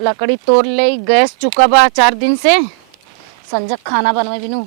लकड़ी तोड़ ले, गैस चुका बा 4 दिन से। संजक खाना बनवे बिनु।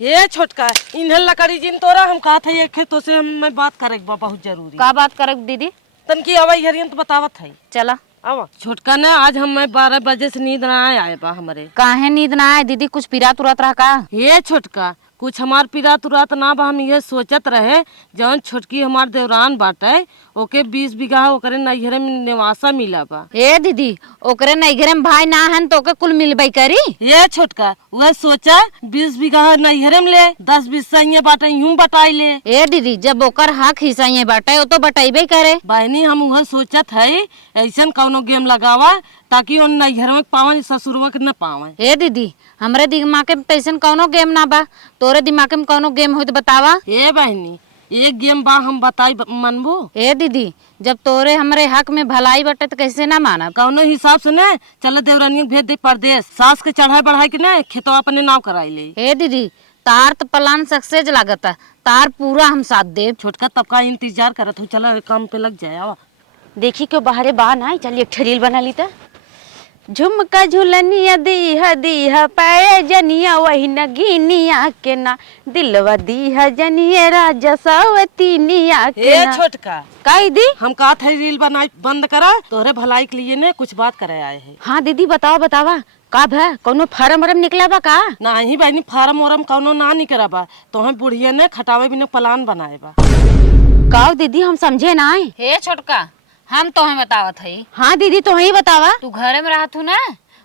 ये छोटका इन्हें लकड़ी जिन तोरा हम कहा था ये खेतों से मैं बात करे बहुत जरूरी। का बात करे दीदी? तन की हवाई हरियन तो बतावत है। चला अब छोटका ने आज हमें 12 बजे से नींद ना आए बा हमारे। काहे नींद ना आए दीदी? कुछ पीरा तुरत रहा का? ये छोटका कुछ हमार पीरा तुरात ना बा। हम ये सोचत रहे जौन छोटकी हमार देवरान बाटे ओके 20 बीघा ओकरे नैहरे में निवासा मिला बा। ए दीदी ओकरे नैहरे में भाई ना हन तो ओके कुल मिलबई करी। ये छोटका वह सोचा 20 बीघा नैहरे में ले 10-20 सही बाटे यूं बटाई ले। ए दीदी जब ओकर हक हिस्सा ये बाटे वो तो बटाइबे करे। बहनी हम वह सोचत है ऐसा कौनो गेम लगावा ताकि उन नैहर में पावन ससुरवा के न पावे। ए दीदी हमरे दिमाग में तैसन कौनो गेम ना बा, तोरे दिमाग में कौनो गेम हो तो बतावा। ए बहनी एक गेम बा हम बताई मनबू। ए दीदी जब तोरे हमरे हक में भलाई बटे तो कैसे ना मानब? कौनो हिसाब से न चल देवरानियों भेज दे परदेश, सास के चढ़ाई बढ़ाई के न खेतवा अपने नाव कराई ले। ए दीदी तार तो प्लान सक्सेस लागता, तार पूरा हम साथ देब। छोटका तब का इंतजार करत हो, चला काम पे लग जाए। आवा देखी क्यों बाहरे बा ना, चल एक रील बना ली त। झुमका झुलनिया दीहा दीहा पाए जनिया वही नगीनिया के ना, दिलवा दीहा जनिया राजा सावतीनिया के ना। छोटका काई दी हम कहा था रील बनाई बंद करा, तोहरे भलाई के लिए ने कुछ बात करे आए हैं। हाँ दीदी बतावा बतावा का भा कोनो फार्म वरम निकला बा का? नहीं बहनी फार्म वरम कौनो ना निकला बा, तोहे बुढ़िया ने खटावे बिना प्लान बनाए बा। का दीदी हम समझे ना। हे छोटका हम तोहे बतावत हई। हाँ दीदी तो ही बतावा। तू घरे में रहत हु ना,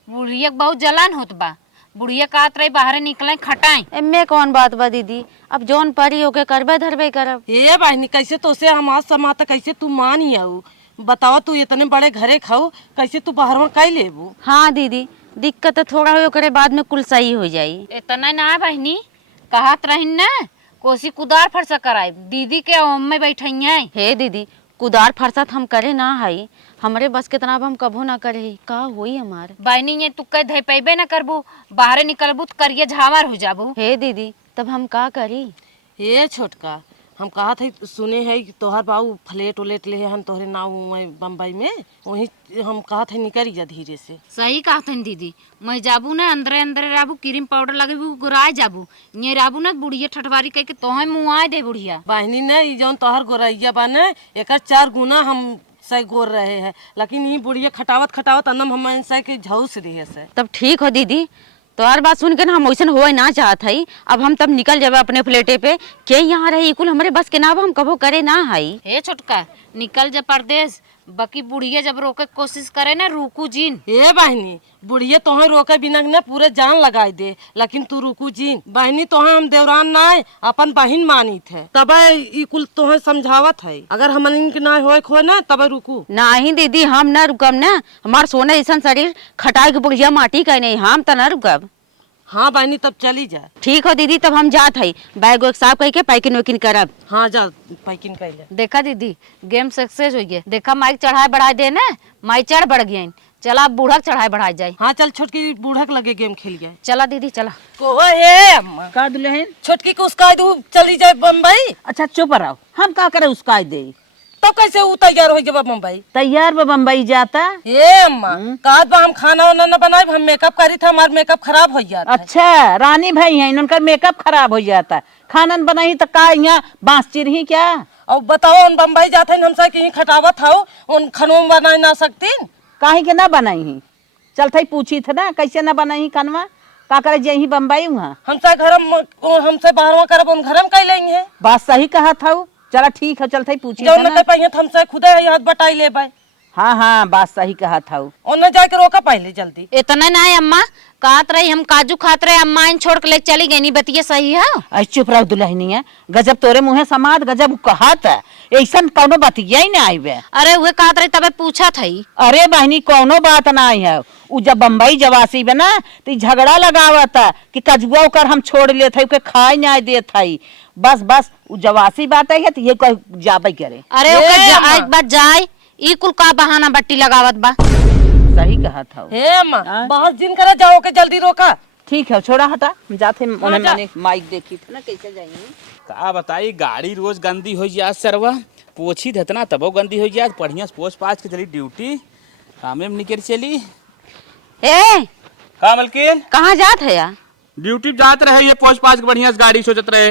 बुढ़िया बहुत जलान होत बा। बुढ़िया कहत रही बाहर निकले खटाई। एमे कौन बात बा दीदी, अब जौन परी होके करबे धरबे करब। ये बहनी कैसे तो से हमार समात कैसे तू मानी आऊ बताओ। तू इतने बड़े घरे खाऊ कैसे तू बाहर में कई लेबू? हाँ दीदी दिक्कत तो थोड़ा हो करे बाद में कुल सही हो जाई। इतना ना बहनी कहत रही ना कोसी कुदार फरसा कराई दीदी के ओम में बैठई है। हे दीदी कुदार फरसत हम करे ना हई, हमरे बस के तनाव हम कभो ना करे ही। का होई हमार? बहनी ये तू कह धई पैबे ना करबू, बाहर निकलबू तो करिए झावर हो जाबू। हे दीदी तब हम का करी? ये छोटका हम कहा थे सुने है कि तोहर बाबू फ्लेट उलेट ले हम तोहरे नाव बम्बई में, वही हम कहा थे निकल जा धीरे से। सही कहत हन दीदी, मैं जाबू ना अंदरे अंदरे राबू क्रीम पाउडर लगेबू गुराए जाबू, ये राबू ना बुढ़िया ठठवारी कह के तोहे मुँह आए दे बुढ़िया। बहनी ने जौन तोहर गोरैया बा न एक 4 गुना हम सही गोर रहे हैं, लेकिन ये बुढ़िया खटावत खटावत अनम हम के झौस रही है। तब ठीक हो दीदी, तो हर बात सुन के ना हम वैसन हो ना चाहत हई। अब हम तब निकल जाबे अपने फ्लेटे पे के यहाँ रही कुल हमरे बस के ना हम कभो करे ना हई। हे छोटका निकल जा परदेश, बाकी बुढ़िया जब रोके कोशिश करे ना रुकू जीन। ये बहनी बुढ़िया तोहे रोके बिना न पूरे जान लगाई दे, लेकिन तू रुकू जीन। बहनी तोहे हम देवरान ना अपन बहिन मानी थे, तब ई कुल तोहे समझावत है। अगर हमन के ना होए खो ना तब रुकू। नहीं दीदी हम ना रुकब ना, हमार सोना ऐसा शरीर खटाई के बुढ़िया माटी का नहीं, हम तो ना रुकब। हाँ बहनी तब चली जा। ठीक हो दीदी तब हम जात हई, बैग वैग साफ करके पैकिंग वैकिंग करब। हाँ जा पैकिंग कर ले। देखा दीदी गेम सक्सेस हो गया। देखा माइक चढ़ाए बढ़ा दे ना, माइक चढ़ बढ़ गया। चला बूढ़ा चढ़ाए बढ़ा जाए। हाँ चल छोटकी बूढ़क लगे गेम खेल गए। चला दीदी चला। का दुल्हन छोटकी को उसका दू चली जाए बम्बई। अच्छा चुप रहो, हम का करे उसका दे। तो कैसे वो तैयार हो जब बम्बई? तैयार बा बम्बई जाता। ये अम्मा कहा बा हम खाना वाना न बनाए, हम मेकअप करी था, हमारा मेकअप खराब हो जाता। अच्छा रानी भाई है इनका मेकअप खराब हो जाता, खाना बनाई तो का यहाँ बांस चिरही क्या? और बताओ उन बम्बई जाते हैं हमसे कहीं खटावत हो उन खानों में बना ना सकती काहे के ना बनाई ही? चलते पूछी थे ना कैसे ना बनाई खानवा, का करे जही बम्बई वहाँ हमसे घर हमसे बाहर करब उन घर में कह लेंगे। बात सही कहा था। चला ठीक है चलते पूछी जो थे न ना। पाइए हमसे खुदे हाथ बटाई ले भाई। हाँ हाँ बात सही कहा था। उन्हें जाके रोका पहले जल्दी। इतना ना है अम्मा, कहत रही हम काजू खात रहे, अम्मा इन छोड़ के ले चली गई। नहीं बतिये सही है? अरे चुप रहो दुल्हनिया, गजब तोरे मुँहे समाज गजब कहा था, ऐसा कौनो बतिया ही ना आई वे। अरे वे कहत रही तबे पूछा थई। अरे बहनी कौनो बात ना आई है। उ जब बम्बई जवासी बना तो झगड़ा लगावता कि कजुआ कर हम छोड़ ले थे खाए ना दे थई। बस बस उ जवासी बात है तो ये कोई जाबे करे। अरे ओके एक बार जाए ई कुल का बहाना बट्टी लगावत बा। सही कहा था। हे अम्मा बहुत दिन करे जाओ के जल्दी रोका। ठीक है छोड़ा हटा जाते मैंने माइक देखी थी ना कैसे जाएंगे। का बताई गाड़ी रोज गंदी हो जाए सरवा, पोछी देतना तबो गंदी हो जाए। बढ़िया से पोछ पाछ के चली ड्यूटी कामे में निकल चली। ए का मलकिन कहाँ जात है यार? ड्यूटी जात रहे ये पोच पाँच के बढ़िया से गाड़ी सोचत रहे।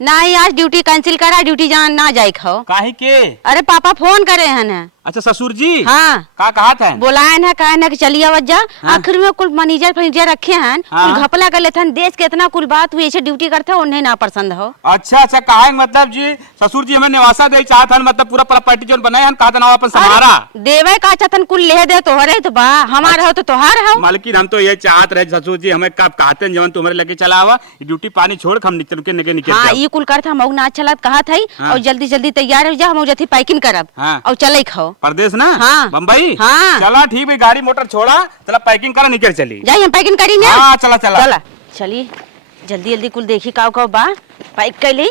नहीं आज ड्यूटी कैंसिल करा, ड्यूटी जान ना जाए खाओ। काहे के? अरे पापा फोन करे हैं ना। अच्छा ससुर जी हाँ का कहा था? बोलाए ना कहे ना कि चलिए अवज्जा। आखिर में कुल मैनेजर फर्नीचर रखे हैं, हाँ। कुल घपला कर लेते हैं। देश के इतना कुल बात हुई ऐसे ड्यूटी करते हैं, उन्हें ना पसंद हो। अच्छा अच्छा कहा मतलब जी ससुर जी हमें निवासा दे चाहत हन, मतलब पूरा प्रॉपर्टी जो बनाए हन कहा ना अपन समारा देवे का चाहतन कुल ले दे तोहरे तो बा, हमारा हो तो तोहार हो। मालकिन हम तो ये चाहत रहे ससुर जी हमें कब कहते हैं जवन तुम्हारे लगे चला हुआ ड्यूटी पानी छोड़ हम निकल के निकल हाँ जाओ। ये कुल करता हम ना अच्छा लग कहा था हाँ। और जल्दी जल्दी तैयार हो जा, हम जथी पैकिंग करब हाँ। और चले खाओ परदेश ना हाँ। बम्बई हाँ। चला ठीक भाई गाड़ी मोटर छोड़ा चला पैकिंग करा निकल चली जाइए हम पैकिंग करेंगे। हाँ चला चला चला चलिए जल्दी जल्दी कुल देखी काव काव बा पैक कर ली।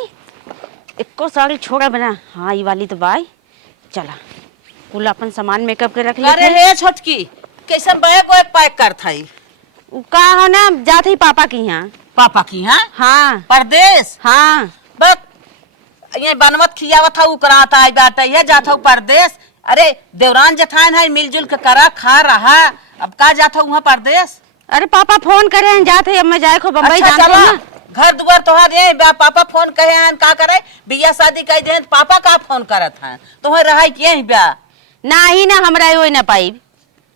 एको साड़ी छोड़ा बना। हाँ ये वाली तो बाई चला कुल अपन सामान मेकअप के रख अरे ले। हे छोटकी कैसन बैग वैग पैक कर थाई? का हो ना जात ही पापा की यहाँ। पापा की हैं? हाँ परदेश? हाँ बस ये बनवत खियावत हूँ कराता है बात है जाता हूँ परदेश। अरे देवरान जठान है मिलजुल के करा खा रहा, अब का जाता हूँ वहाँ परदेश? अरे पापा फोन करे हैं जाते अब मैं जाए को बम्बई अच्छा जानते चला हो ना। घर दुआर तोहार ये पापा फोन कहे हैं का करे बिया शादी कह दे पापा का फोन करत हैं तोहर रहा के ही ब्याह ना ही ना हमरा वो ना पाई।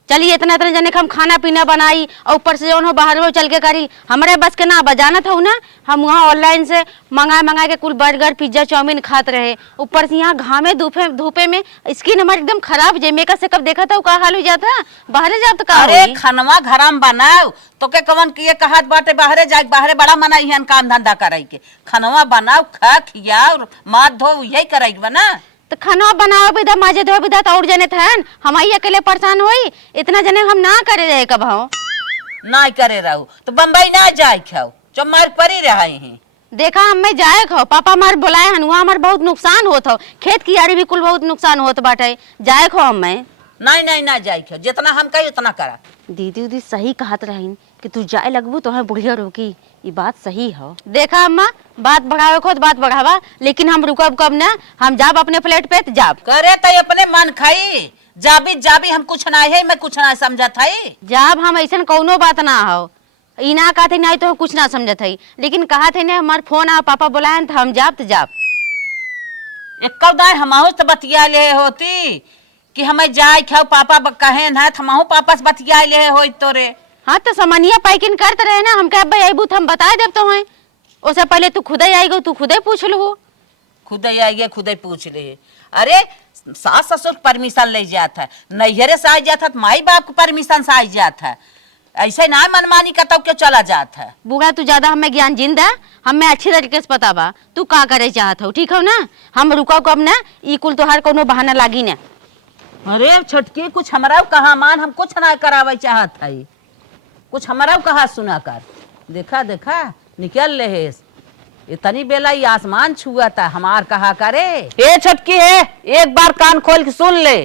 चलिए इतना इतना जने हम खाना पीना बनाई और ऊपर से जौन हो बाहर वो चल के करी हमारे बस के ना बजाना था ना। हम वहाँ ऑनलाइन से मंगा के कुल बर्गर पिज्जा चाउमीन खात रहे। ऊपर से यहाँ घामे धूपे में स्किन हमारी एकदम खराब जे मेकअप से कब देखा था का हाल हो जाता बाहर जाब तो का अरे होई? खनवा घराम बनाओ तो के कवन किए कहत बाटे बाहरे जाए बाहरे बड़ा मनाई है काम धंधा करे के खनवा बनाओ खा खियाओ माथ धो यही करे बना तो खाना बनाओ बिदा माजे धो बिदा तो और जने थन हम ही अकेले परेशान होई इतना जने हम ना करे रहे कब हो ना करे रहू तो बम्बई ना जाए खाओ जो मार परी रहे हैं। देखा हम मैं जाए खो पापा हमार बुलाए हन वहाँ हमार बहुत नुकसान होत हो खेत की यारी भी कुल बहुत नुकसान होत बाटे जाए खो हम मैं नहीं नहीं ना जाए खाओ जितना हम कही उतना करा। दीदी उदी सही कहत रहीन कि तू जाए लगबू तो है बुढ़िया रोकी ये बात सही हो। देखा अम्मा बात बढ़ावे को तो बात बढ़ावा लेकिन हम रुकब कब ना हम जाब अपने प्लेट पे तो जाब करे तो अपने मन खाई जाबी हम कुछ ना है मैं कुछ ना समझत है जाब हम ऐसा कौनो बात ना हो ई ना कहते नहीं तो हम कुछ ना समझत है लेकिन कहा थे ना हमार फोन आ पापा बुलाए तो हम जाब तो जाब एक दाय हमाहू से बतिया ले होती कि हमें जाए खाओ पापा कहे ना हमाहू पापा से बतिया ले हो तोरे। हाँ तो सामानिया पैकिंग करते रहे ना हम कह भाई अबू तो हम बता देव तो हैं उससे पहले तू खुद ही आएगो तू खुद ही पूछ लो खुद ही आइए खुद ही पूछ ले। अरे सास ससुर परमिशन ले जाता है नैहरे से आ जाता है माई बाप को परमिशन से आ जाता है ऐसे ना मनमानी का तब क्यों चला जाता है। बुआ तू ज्यादा हमें ज्ञान जिंदा हमें अच्छी तरीके से पता बा तू का करे चाहत हो ठीक हो ना हम रुको कब ना ई कुल तोहार कोनो बहाना लागी ना। अरे छोटकी कुछ हमारा कहा मान हम कुछ ना करावे चाहत है कुछ हमारा कहा सुना कर देखा देखा निकल ले इतनी बेला ही आसमान छुआ था हमार कहा करे ए छोटकी है एक बार कान खोल के सुन ले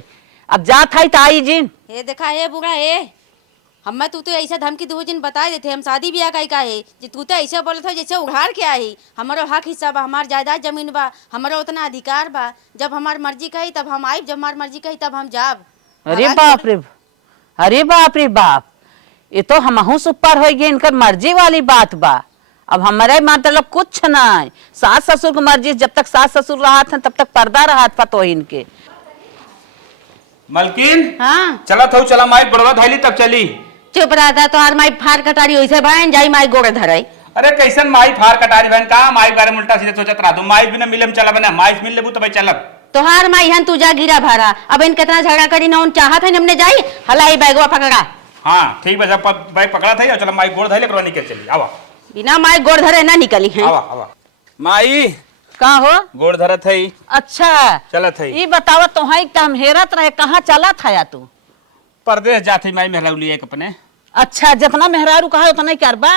अब जात है तो आई जिन ये देखा है बुआ ए हमें तू तो ऐसा धमकी दो जिन बता देते हम शादी ब्याह का है जे तू तो ऐसे बोले था जैसे उघाड़ के आई हमारो हक हिस्सा बा हमार जायदाद जमीन बा हमारा उतना अधिकार बा जब हमार मर्जी कही तब हम आई जब हमार मर्जी कही तब हम जाब। अरे बाप रे बाप ये तो हमहू सुपर हो गए इनकर मर्जी वाली बात बा अब हमारे मतलब कुछ नहीं सास ससुर की मर्जी जब तक सास ससुर रहा था तब तक पर्दा रहा पतो इनके। मलकिन हाँ चला था चला माई बड़वा धैली तब चली चुप रहा तो माई फार कटारी वैसे बहन जाई माई गोड़ धराई। अरे कैसन माई फार कटारी बहन का माई बारे में उल्टा सीधे सोचत रहा माई बिना मिलम चला बना माई मिल लेबू तो भाई चलब तोहार माई हन तू जा गिरा भारा अब इन कितना झगड़ा करी ना उन चाहत है हमने जाई हलाई बैगवा पकड़ा। हाँ ठीक है जब बैग पकड़ा था चला माई गोड़ धैले करवा निकल चली आवा बिना माई गोड़ धरे ना निकली है। आवा आवा माई कहाँ हो गोड़ धरत है अच्छा चलत है ये बतावा तुम्हारी काम हेरत रहे कहाँ चला था या तू परदेश जाते माई मेहरौली एक अपने। अच्छा जितना मेहरारू कहा उतना ही करबा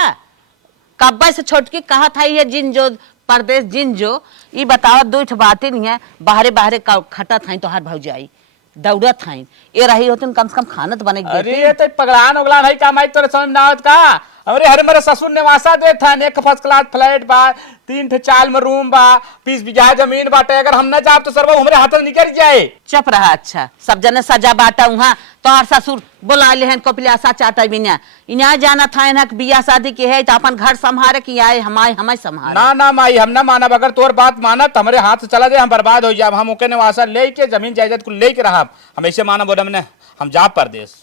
कब्बा से छोटकी कहा था ये जिन जो परदेश जिन जो ये बतावा दो बात ही नहीं है बाहरे बाहरे खटा था तो हर भौजाई दौड़ा था ये रही होती कम से कम खाना तो बने अरे ये तो पगड़ान उगलान है का माई तोरे समझ ना आवत का अरे हरे मेरे ससुर नेवासा दे था, एक फर्स्ट क्लास फ्लैट बा, 3 ठे चाल में रूम बा, 20 बीघा जमीन बाटे। अगर हम न जाब तो सरवा हमरे हाथ से निकल जाए। चुप रहा। अच्छा सब जने सजा बाटा वहाँ तोहर ससुर बोला ले हन कपिलासा चाटा बिना इना जाना था इना बियाह शादी के है तो अपन घर संभारे कि आए हमारे संभारे। ना ना माई हम ना मानब। अगर तोर बात मानत हमरे हाथ से चला जाए हम बर्बाद हो जाब। हम ओके नेवासा लेके जमीन जायदाद को लेके रहब। हम ऐसे मानब बोलम ने हम जाब परदेश।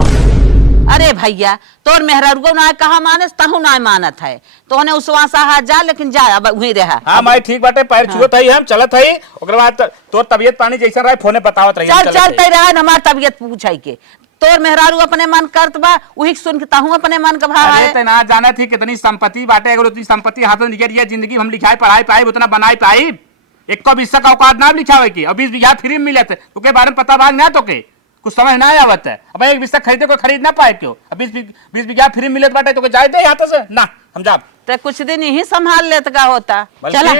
अरे भैया तोर मेहरारू ना कहा मानस तहु ना मानत है तोहने उसवासा हा जा लेकिन जा अब वहीं रहा। हाँ माई ठीक बाटे, पैर छुअत हई हम चलत हई। ओकर बाद तोर तबियत पानी जैसा रहे फोने बतावत रही। चल चल तै रहा हमार तबियत पूछाई के तोर मेहरारू अपने मन करत बा वही सुन के ताहू अपने मन का भाव अरे है। ते ना जाना थी कितनी संपत्ति बाटे। अगर उतनी संपत्ति हाथ में निकल जाए जिंदगी हम लिखाई पढ़ाई पाई उतना बनाई पाई। 21 का औकात ना लिखावे की और 20 बीघा फ्री में मिलत तो के बारे में पता भाग ना तो के कुछ समझ ना आवत है। अब 1 बीघा खरीदे कोई खरीद ना पाए क्यों। अब 20 बीघा फ्री मिलत बाटे तो जाए दे हाथ से ना हम जाब। तो कुछ दिन ही संभाल लेत का होता। चला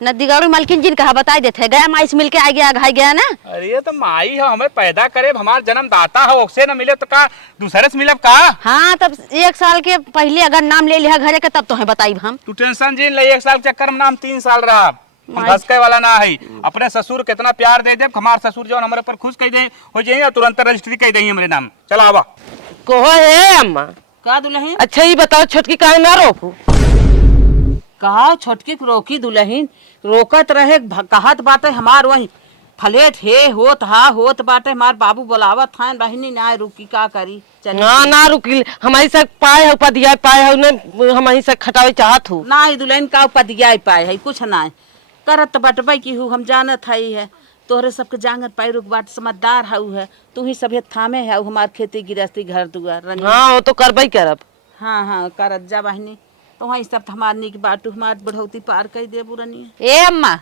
नदी गाड़ू मालकिन जिन कहा बता देते गया माई से मिलके आ गया घाई गया ना। अरे ये तो माई है हमें पैदा करे हमार जन्मदाता है उससे न मिले तो का दूसरे से मिलब का। हाँ तब 1 साल के पहले अगर नाम ले लिया घरे के तब तो है बताई हम। तू टेंशन जीन ले 1 साल के चक्कर में नाम 3 साल रहा। धसके वाला ना है। अपने ससुर कितना प्यार दे दे हमार ससुर जो हमारे पर खुश कह दे हो जाइए तुरंत रजिस्ट्री कह देंगे हमारे नाम। चला आवा कहो है अम्मा। का दुल्हन अच्छा ये बताओ छोटकी काहे ना रोकू। कहा छोटकी रोकी दुल्हन रोकत रहे कहत बाटे हमार वही फ्लैट है होत बाटे हमार बाबू बुलावत था बहनी ना रुकी का करी। चल ना ना रुकी हमारी से पाए हो पदिया पाए हो ने हमारी से खटावे चाहत हो ना दुल्हन का पदिया पाए है कुछ ना करत बटबई की हूँ हम जानत हई है तोहरे सबके जांगत पैरुक बाट समझदार हाउ है तू ही सभे थामे है हमार खेती गृहस्थी घर दुआर। हाँ वो तो करबई करब। हाँ करत जा बहनी तो वही सब हमार निक बाटू हमार बढ़ौती पार कर दे बुरनी। ए अम्मा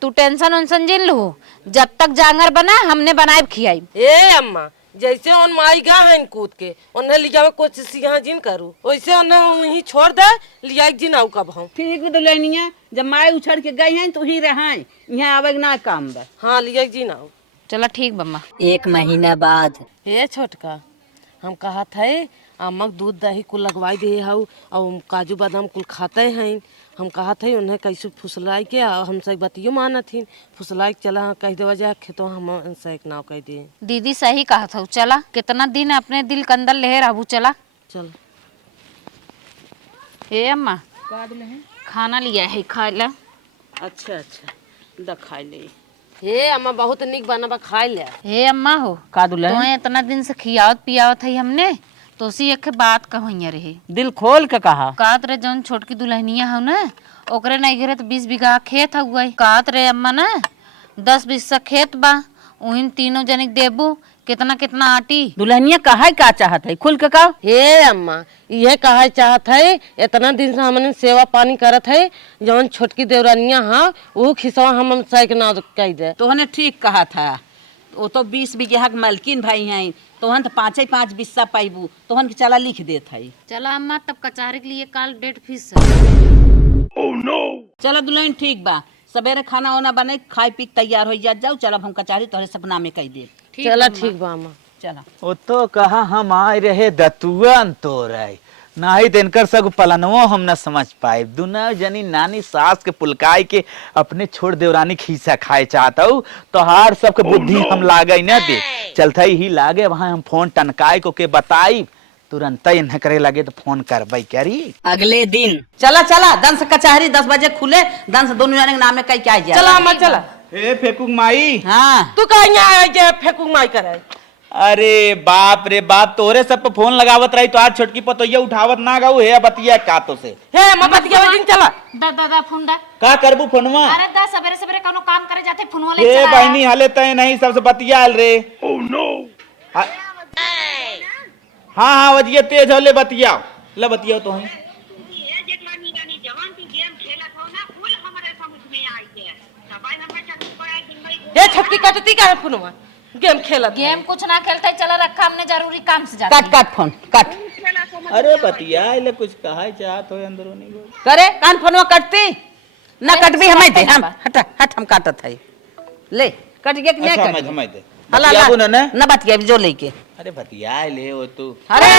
तू टेंशन उनसन जिन लू जब तक जांगर बना हमने बनाए खियाई। ए अम्मा जैसे उन माई गा है कूद के उन्हें लिजावे कोशिश यहाँ जिन करू वैसे उन्हें वहीं छोड़ दे लिया जिन आऊ कब हम। ठीक दुल्हनिया जब माए उछड़ के गई हैं तो ही रहा यहाँ आवे ना काम बा। हाँ लिया जिन आऊ। चला ठीक बम्मा। 1 महीना बाद ए छोटका हम कहा थे अम्मक दूध दही कुल लगवाई दे हाउ और काजू बादाम कुल खाते हैं। हम कहा थे उन्हें कैसे फुसलाई के हमसे बतियो माना थी फुसलाई चला कह देवा जाए खेतो हम से एक नाव कह दिए। दीदी सही कहा था चला कितना दिन अपने दिल के अंदर ले रहू चला चल। ए अम्मा खाना लिया है खा ला। अच्छा दखाई ले। हे अम्मा बहुत निक बना खाए ले। हे अम्मा हो का दुल्हन तुम्हें इतना दिन से खियावत पियावत है हमने तो उसी एक बात कहिया रहे दिल खोल के कहा कात रे जौन छोटकी दुल्हनिया हो ना ओकरे नहीं घरे तो 20 बीघा खेत हुआ कात रे अम्मा ना 10-20 खेत बा उहिन तीनों जनिक देबू कितना कितना आटी। दुल्हनिया कहा क्या चाहत है खुल के कहा। हे अम्मा यह कहा चाहत है इतना दिन से हमने सेवा पानी करत है जौन छोटकी देवरानिया हाँ वो खिसवा हम सैक ना कह दे। तोहने ठीक कहा था वो तो 20 बीघा के मालकिन भाई हैं तोहन तो 5 बिस्सा पाइबू तोहन के चला लिख देत है। चला अम्मा तब कचहरी के लिए काल डेट फिक्स चलो दुल्हन ठीक बा सवेरे खाना वाना बने खाई पी तैयार हो जाओ चल हम कचहरी तोहरे सपना में कह दे। चला ठीक बा अम्मा। चला वो तो कहा हम आए रहे दतुअन तो रहे नाही इनकर सब पलनवो हम न समझ पाए दुना जनी नानी सास के पुलकाई के अपने छोड़ देवरानी खीसा खाए चाहता हूँ तो हार सबके बुद्धि हम लागे न दे चलता ही लागे वहां हम फोन टनकाई को के बताई तुरंत न करे लगे तो फोन कर भाई क्या रही। अगले दिन चला दन से कचहरी 10 बजे खुले दन से दोनों जने के नाम में कई क्या जाए। चला अम्मा चला। हे फेकुक माई हाँ तू कहीं आया जे फेंकू माई करे। अरे बाप रे बाप तोरे सब पे फोन लगावत रही तो आज छोटकी पतोइया उठावत ना गाऊ हे बतिया का तो से हे अम्मा बतिया दिन चला। दा फोन दा का करबू फोनवा। अरे दा सवेरे सवेरे कोनो काम करे जाते फोनवा ले ए चला बहनी हाले तय नहीं सबसे बतिया आल रे। ओह नो हाँ वजिया तेज होले बतिया ले बतिया तो है। हे छटकी कटती का फोनवा गेम खेलत गेम कुछ ना खेलते चला रखा हमने जरूरी काम से जाते काट फोन काट अरे बतिया इले कुछ कहा चाहत हो अंदरूनी करे कान फोनवा कटती ना कटबी हमें दे हम हट हम काटत है ले कट गया कि नहीं अच्छा कट मैं दे हला बतियाबू न ने ना बतिया जो लेके अरे बतिया ले वो तू अरे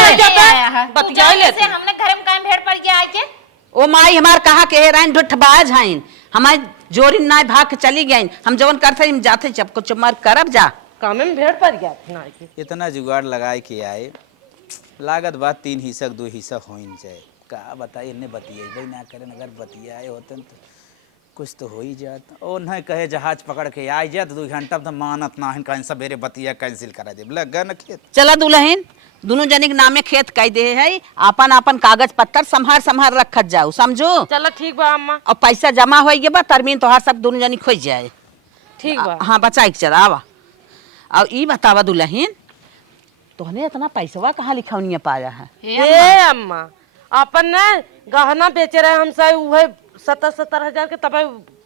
बतिया ले से हमने घर में काम भेड़ पड़ ओ माई हमार कहा के हेराइन ढुठबाज हईन, हमार जोरी नाय भाग के चली गईन। हम जवन करते हम जाते जब कुछ मार करब जा। कामे में भेड़ पड़ गया ना के। इतना जुगाड़ लगाए के आए, लागत बात 3 हिस्सा 2 हिस्सा होइन जाए। का बताइए इन्ने बतियाई ना करें, अगर बतियाए होते तो कुछ तो हो ही जात। ओ नहीं कहे जहाज पकड़ के आ जात 2 घंटा तो मानत ना है, कहीं सवेरे बतिया कैंसिल करा दे लगा न खेत। चला दुल्हन दोनों जने के नामे खेत कह दे है, आपन आपन कागज पत्तर संभार रखत जाओ, समझो। चलो ठीक बा अम्मा। और पैसा जमा हो गया बा, तरमीन तोहार सब दोनों जनी खोज जाए। ठीक बा। हाँ बचा के चला आवा। और ई बतावा दुल्हन तोहने इतना पैसवा कहाँ लिखौनिया पाया है? ए अम्मा अपन न गहना बेचे रहे हमसे, उहे 70 हजार के तब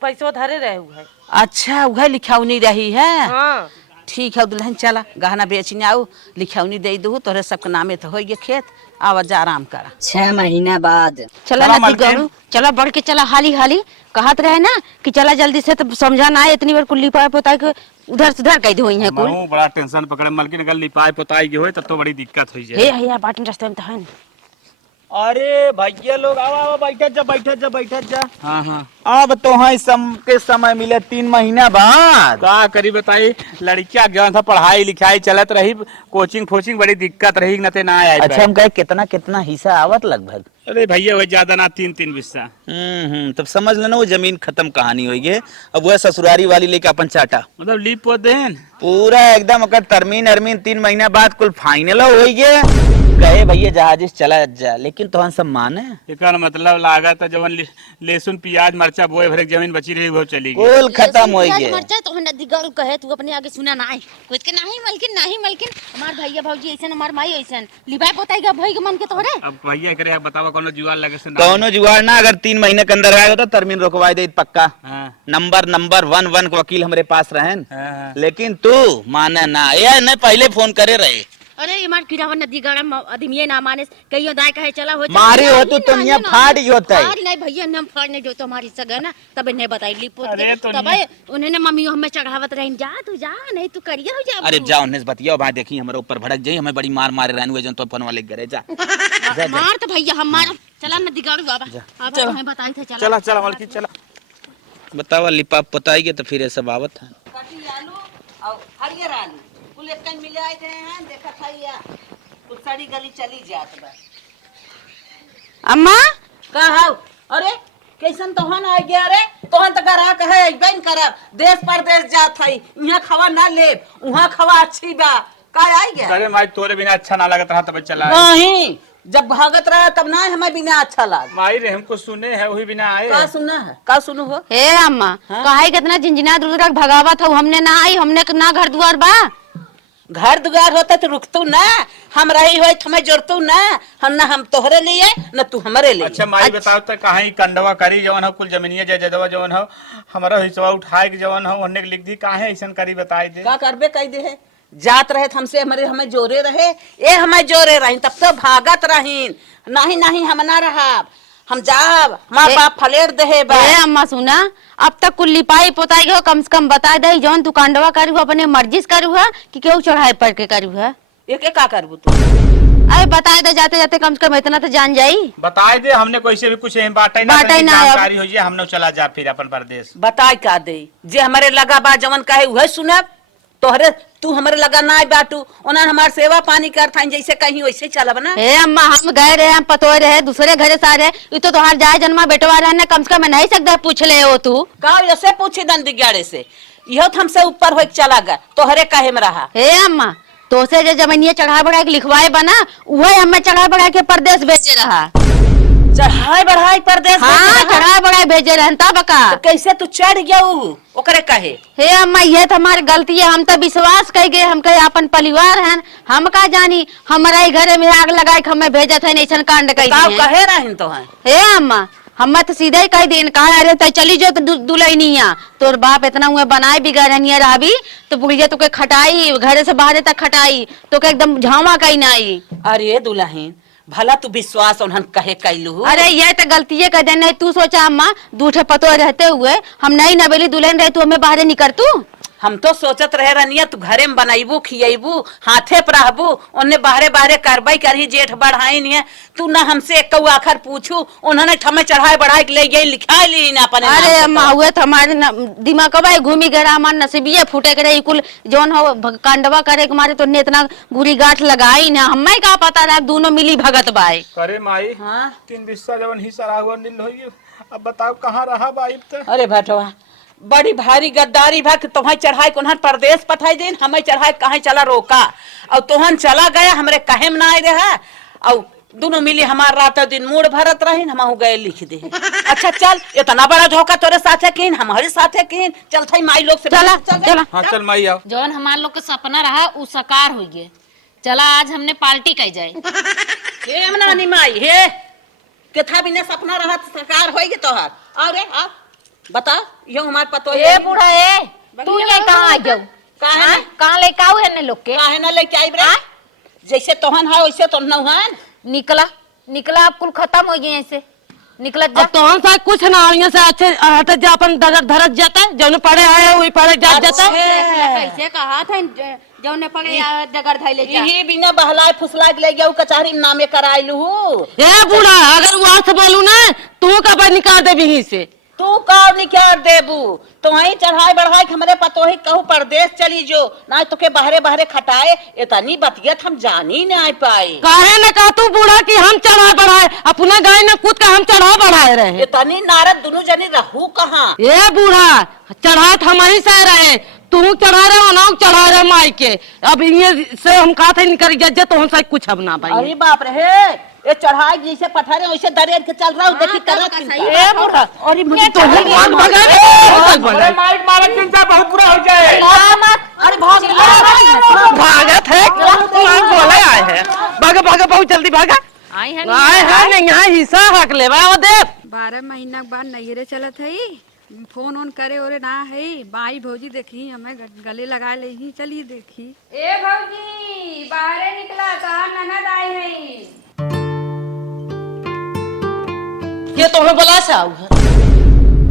पैसा धरे रहे हुए। अच्छा वह लिखौनी रही है। हाँ ठीक है दुल्हन चला गहना बेचने आओ, लिखौनी दे दू तोहरे सबके नामे तो हो गए खेत। आवा जा आराम करा। 6 महीना बाद चला ना गौरू, चला बढ़ के चला, हाली हाली कहत रहे ना कि चला जल्दी से, तो समझा ना इतनी बार कुल्ली पाए पोता के उधर से उधर कह हुई है कुल। मैं बड़ा टेंशन पकड़े मलकिन, अगर लिपाई पोताई के होए तब तो बड़ी दिक्कत हो जाए। हे यार बाटन रास्ते में तो है ना। अरे भैया लोग आओ बैठत जा। हाँ हाँ अब तो है के समय मिले 3 महीना बाद। का करी बताई, लड़किया गया था पढ़ाई लिखाई चलत रही, कोचिंग फोचिंग बड़ी दिक्कत रही न ते ना आए। अच्छा हम कहे कितना हिस्सा आवत लगभग? अरे भैया वही ज्यादा ना 3 हिस्सा। तब समझ लेना वो जमीन खत्म कहानी हो गई। अब वह ससुरारी वाली लेके अपन चाटा मतलब लीप पो देन पूरा एकदम अगर तरमीन अरमीन 3 महीना बाद कुल फाइनल हो गए। कहे भैया जहाज चला जा, लेकिन तो सब माने एकर मतलब लागत है जवन लहसुन प्याज मरचा बोए भरे जमीन बची रही वो चली गई, कुल खत्म हो गए। मरचा तो नदी गौरू कहे तू अपने आगे सुना ना है कुछ के नहीं मलकिन हमार भैया भौजी ऐसन, हमार माई ऐसन लिबाई पोताई का भई के मन के तोहरे। अब भैया करे बतावा कौनो जुगाड़ लगे से ना। कौनो जुगाड़ ना, अगर 3 महीने के अंदर आएगा तो तरमीन रोकवा दे पक्का। हाँ। नंबर 1 वकील हमारे पास रहन। हाँ। लेकिन तू माने ना, ये न पहले फोन करे रहे। अरे ये मार कीड़ा नदी गरम आदमी ना माने कहियो दाय कहे चला हो मारी हो तू तो निया फाड़ ही होता है। फाड़ नहीं भैया हम फाड़ने जो तुम्हारी सगा ना तब ने बताई लिपोत अरे तो तब उन्होंने मम्मी हमें चढ़ावत रही, जा तू जा नहीं तू करिया हो जा। अरे जाओ उन्हें बतिया भाई, देखी हमारे ऊपर भड़क जाई, हमें बड़ी मार मारे रहने हुए तो फोन वाले घरे जा। मार तो भैया हम मार चला नदी गाड़ू बाबा अब हमें बताई थे चला चला मलकिन चला। बतावा लिपा पोताई तो फिर सब आवत है। हरियर आलू कुल एक मिले आए थे हैं, देखा था या कुछ सारी गली चली जात बा। अम्मा का हाउ? अरे कैसन तोहन आ गया रे? तोहन त करा कहे बन करा देश परदेश जात हई, इहां खवा ना ले उहां खवा अच्छी बा। का आ गया? अरे माई तोरे बिना अच्छा ना लगत रहा तब चला। नहीं जब भागत रहा तब ना हमें बिना अच्छा लाग। माई रे हमको सुने है वही बिना आए। का सुनना है? का सुनो हो? हे अम्मा काहे कितना झिंझिना दूर तक भगावत हो, हमने ना आई, हमने ना घर द्वार बा। घर दुआर होता तो रुकतू ना, हम रही हो हमें जोड़तू ना, हम तोहरे लिए न तू हमारे लिए। अच्छा माई बताओ तो कहाँ कंडवा करी जवन हो कुल जमीनिया जदवा जवन हो हमारा हिस्सा उठाए के जवन हो उन्हें लिख दी काहे ऐसा करी बताई दे। का करबे कह दे है जात रहे हमसे हमें जोरे रहे, ए हमें जोरे रही तब तो भागत रही। नहीं हम ना रहा, हम जाब माँ बाप फलेर दे बा। ए अम्मा सुना अब तक कुल लिपाई पोताई हो कम से कम बता दे जौन तू कांडवा करू अपने मर्जी से करू है कि केहू चढ़ाई पड़ के करू है। एक का करबू तू? अरे बता दे जाते जाते कम से कम इतना तो जान जाई। बताए दे हमने कोई से भी कुछ बाटे ना जानकारी हो जाए, हमने चला जा फिर अपन प्रदेश। बताई का दे जे हमारे लगा बा जवन कहे वह सुनब, तोहरे तू हमारे लगा ना बाटू ओना हमार सेवा पानी करता जैसे कहीं वैसे चलब ना। हे अम्मा हम गए रहे, हम पतोए रहे, दूसरे घरे से आ रहे, ये तो तोहार जाए जन्मा बेटवा रहने कम से कम नहीं सकता पूछ ले हो तू का ऐसे पूछे दन दिगाड़े से इहो तो हमसे ऊपर हो चला गया तोहरे कहे में रहा। हे अम्मा तो से जो जमीनिया चढ़ा बढ़ा के लिखवाए बना वही हमें चढ़ा बढ़ा के परदेश भेजे रहा। चढ़ाई बढ़ाई परदेश हाँ चढ़ा बढ़ा भेजे रहन तब का तो कैसे तू चढ़ गया ओकरे कहे? हे अम्मा ये तो हमारी गलती है, हम तो विश्वास कर गए, हम कहे अपन परिवार हैं, हम का जानी हमारे घरे में आग लगाए हमें भेजत है ऐसा कांड कहे रही तो है। हे अम्मा हम तो सीधे ही कह दिन कहा अरे तो चली जो दुल्हनिया तोर बाप इतना हुए बनाए बिगड़ रही तो बुढ़िया तो के खटाई घरे से बाहर तक खटाई तो के एकदम झावा कहीं ना आई। अरे दुल्हन भला तू विश्वास उन्हन कहे कैलू? अरे ये तो गलती है कह तू सोचा अम्मा दूठे पतो रहते हुए हम नहीं नवेली दुल्हन रहे तू हमें बाहर निकल तू। हम तो सोचत रहे रनिया तू घरे में बनाइबू खियबू हाथे पर रहबू उन्ने बाहरे बाहरे करबई करही जेठ बढ़ाई नहीं तू ना हमसे एक कौ आखर पूछू उन्होंने ठमे चढ़ाए बढ़ाए के ले गई लिखाई ली ना अपने नाम अरे से अम्मा हुए तो हमारे दिमाग कबाई घूमी गया हमारे नसीबिये फूटे करे कुल जौन हो कांडवा करे के मारे तो ने इतना गुरी गांठ लगाई ना हमें का पता रहा दोनों मिली भगत बाई। अरे माई 3 बिस्सा जवन हिस्सा रहा हुआ नील होई अब बताओ कहाँ रहा बाई त अरे भटवा बड़ी भारी गद्दारी भा कि तुम्हें चढ़ाई कोन्हन परदेश पठाई दिन हमें चढ़ाई कहाँ चला रोका और तुहन चला गया हमरे कहे में ना आए रहा और दोनों मिली हमार रात दिन मूड भरत रही हम गए लिख दे। अच्छा चल इतना बड़ा धोखा तोरे साथे किन हमारे साथे किन चल थाई माई लोग से चला चला हाँ चल माई आओ। जौन हमार लोग के सपना रहा उ साकार हो गए। चला आज हमने पार्टी कई जाए। हे नानी माई हे केथा बिना सपना रहा सरकार होएगी तोहार अरे आ बता यो हमार पतो ए बूढ़ा ए तू ये कहां आ जाऊ काहे कहां लेके आऊ है ने लोग के काहे ना लेके आई रे जैसे तोहन है वैसे तो नौहन निकला अब कुल खत्म हो गए ऐसे निकलत जा अब तो हम सा कुछ ना यहाँ से अच्छे हट जा अपन डगर धरत जाता है जौन पड़े आए वही पड़े जाता है। कैसे कहा था जौने पगे जगर धैले यही बिना बहलाए फुसलाए के ले गया कचहरी में नामे कराइलू ए बूढ़ा अगर वहां से बोलू ना तू कब निकाल दे भी से तू कौन निकाल देबू तो वही चढ़ाई बढ़ाई हमरे पतो ही कहू परदेश चली जो ना तो के बाहरे बाहरे खटाए इतनी बतियत हम जानी ना पाए काहे न कहा तू बूढ़ा कि हम चढ़ा बढ़ाए अपना गाय न कूद का हम चढ़ा बढ़ाए रहे इतनी नारद दोनों जनी रहू कहाँ ए बूढ़ा चढ़ा हम ही से रहे तू चढ़ा रहे हो ना चढ़ा रहे माई के अब ये से हम कहा था निकल जज्जे तो हम से कुछ अब ना भाई। अरे बाप रे ये चढ़ाई जैसे पठारे वैसे दरेर के चल रहा हूँ देखी करत ए बूढ़ा अरे मुझे तो मार भगा माइक मारा चिंता बहुत बुरा हो जाए। अरे भागत है बोले आए हैं भागा भागा बहुत जल्दी भागा आई है नहीं यहाँ हिस्सा हक ले वो दे 12 महीना के बाद नैहरे चलत है फोन ऑन करे ओरे ना है बाई भौजी देखी हमें गले लगा ले ही चलिए देखी ए भौजी बाहरे निकला कहा ननद आई है ये तुम्हें बोला से आऊ है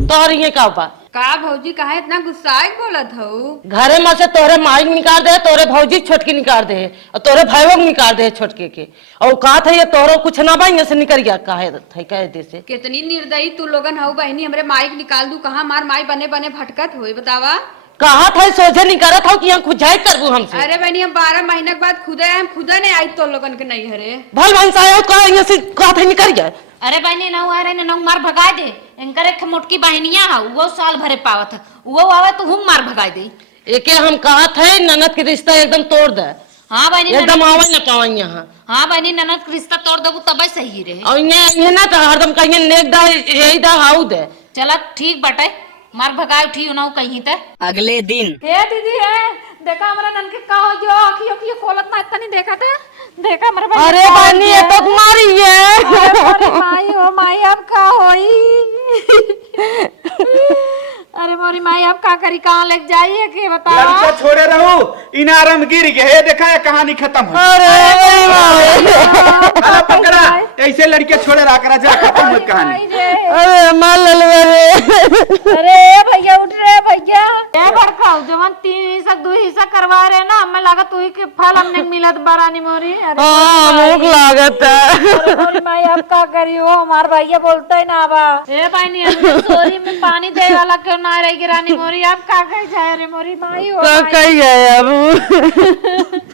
तोहर ये का बा का भौजी कहा इतना गुस्साए बोलत हो घरे में से तोरे माई निकाल दे तोरे भौजी छोटकी निकाल दे और तोरे भाईयों निकाल दे छोटके के और कहा था ये तोरो कुछ ना भाई से निकल गया काहे थे कहे दे से कितनी निर्दयी तू लोगन हो बहनी हमरे माइक निकाल दू कहाँ मार माई बने बने भटकत हो बतावा कहा था सोचे नहीं करत हो कि हम खुजाई करबू हमसे अरे बहनी हम 12 महीना के बाद खुदा ने आई तो लोगन के नहीं हरे भल भंसा है कहा यहाँ से कहा था निकल गया अरे बहनी ना आ रहे ना मार भगा दे इनकर एक मोटकी बहनिया है वो साल भरे पावत है वो आवे तो हम मार भगा दे एके हम कहा थे ननद के रिश्ता एकदम तोड़ दे। हाँ बहनी एकदम आवे ना पावे यहाँ। हाँ बहनी ननद के रिश्ता तोड़ देबू तब सही रहे और ये ना कहा हरदम कहीं नेक दा यही दा हाउ दे चला ठीक बटे मार भगा उठी ना कहीं तक अगले दिन हे दीदी है देखा हमारा नन के का हो जो आँखियों खोलत ना इतना नहीं देखा था देखा हमारा अरे बहनी ये तो तुम्हारी है माई हो माई अब का होई अरे मोरी माई अब का करी कहाँ लेके जाइए के बताओ लड़का छोड़े रहो इनारम गिर गए देखा है कहानी खत्म हो अरे पकड़ा ऐसे लड़के छोड़े रहा करा जा खत्म हो कहानी। अरे माल अरे भैया उठ रहे भैया ए भड़काऊ जवन 3 हिस्सा 2 हिस्सा करवा रहे ना हमें लगा तू ही के फल हमने मिलत बरानी मोरी हाँ मुख लागत है मोरी माई अब का करी हो हमार भैया बोलता है ना बा ए बहनी सोरी में पानी दे वाला क्यों ना रहेगी रानी मोरी आप का कह जाए रे मोरी माई हो कहीं गए अब